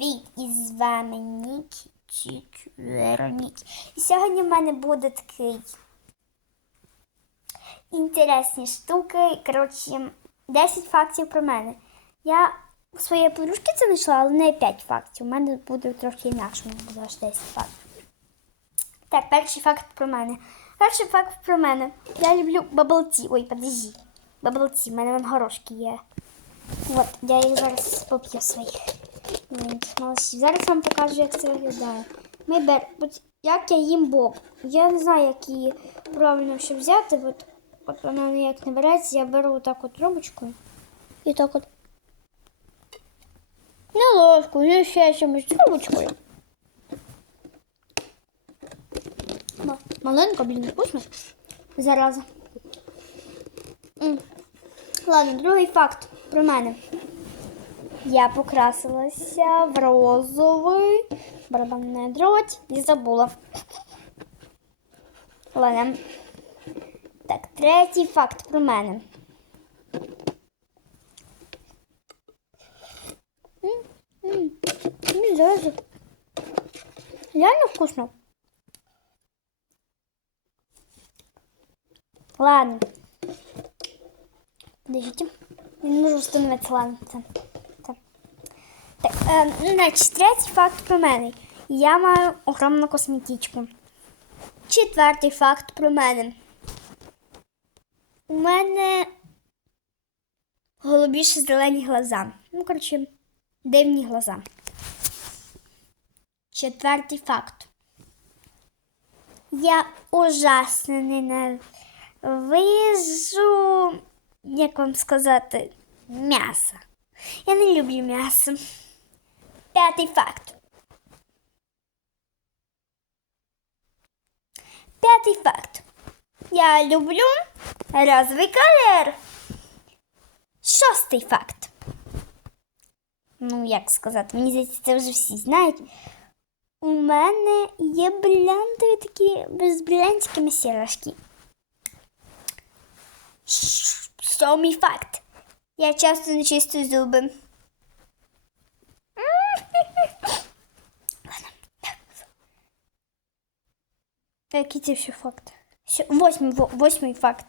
Привіт! І з вами Нікі Чікверонікі. І сьогодні в мене буде такий інтересні штуки. Коротше, 10 фактів про мене. Я у своєї подружки це знайшла, але не 5 фактів. У мене буде трохи інакше, у буде аж 10 фактів. Так, перший факт про мене. Перший факт про мене. Я люблю баблті. Ой, подожди. Баблті, в мене вон горошки є. От, я їх зараз поп'ю своїх. Зараз вам покажу, як це виглядає. Ми бер... от Як я їм боб. Я не знаю, як її правильно ще взяти. От, от вона ніяк не береться. Я беру отак от трубочкою. І так от. Не ложкою, не ще чимось трубочкою. Ма- Маленько, блін, вкусно. Зараза. Ладно, другий факт про мене. Я покрасилася в розовий барабанний дроть і забула. Ладно. Так, третій факт про мене. Реально вкусно. Ладно. Подождите. Не можу встановитися, ладно. Е, значить, третій факт про мене. Я маю огромну косметичку. Четвертий факт про мене. У мене голубіше зелені глаза. Ну, коротше, дивні глаза. Четвертий факт. Я ужасно ненавижу, як вам сказати, м'ясо. Я не люблю м'ясо. П'ятий факт. П'ятий факт. Я люблю розовий колір. Шостий факт. Ну, як сказати, мені здається, це вже всі знають. У мене є брилянтові такі безбрилянтські масіражки. Сьомий факт. Я часто не чистю зуби. Який це ще факт? Восьмий, восьмий факт.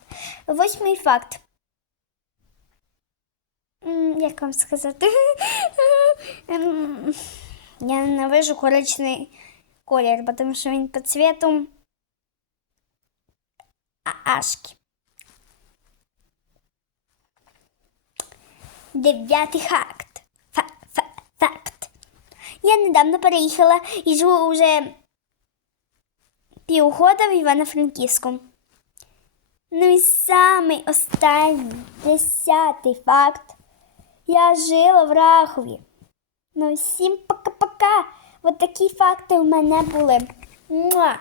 Восьмий факт. Як вам сказати? Ем, Я ненавижу коричний колір, тому що він по цвету ашки. Дев'ятий факт. Фа- фа- факт. Я недавно переїхала і живу вже півгода в Івано-Франківську. Ну і самий останній, десятий факт. Я жила в Рахові. Ну, всім пока-пока. От такі факти у мене були. Муа!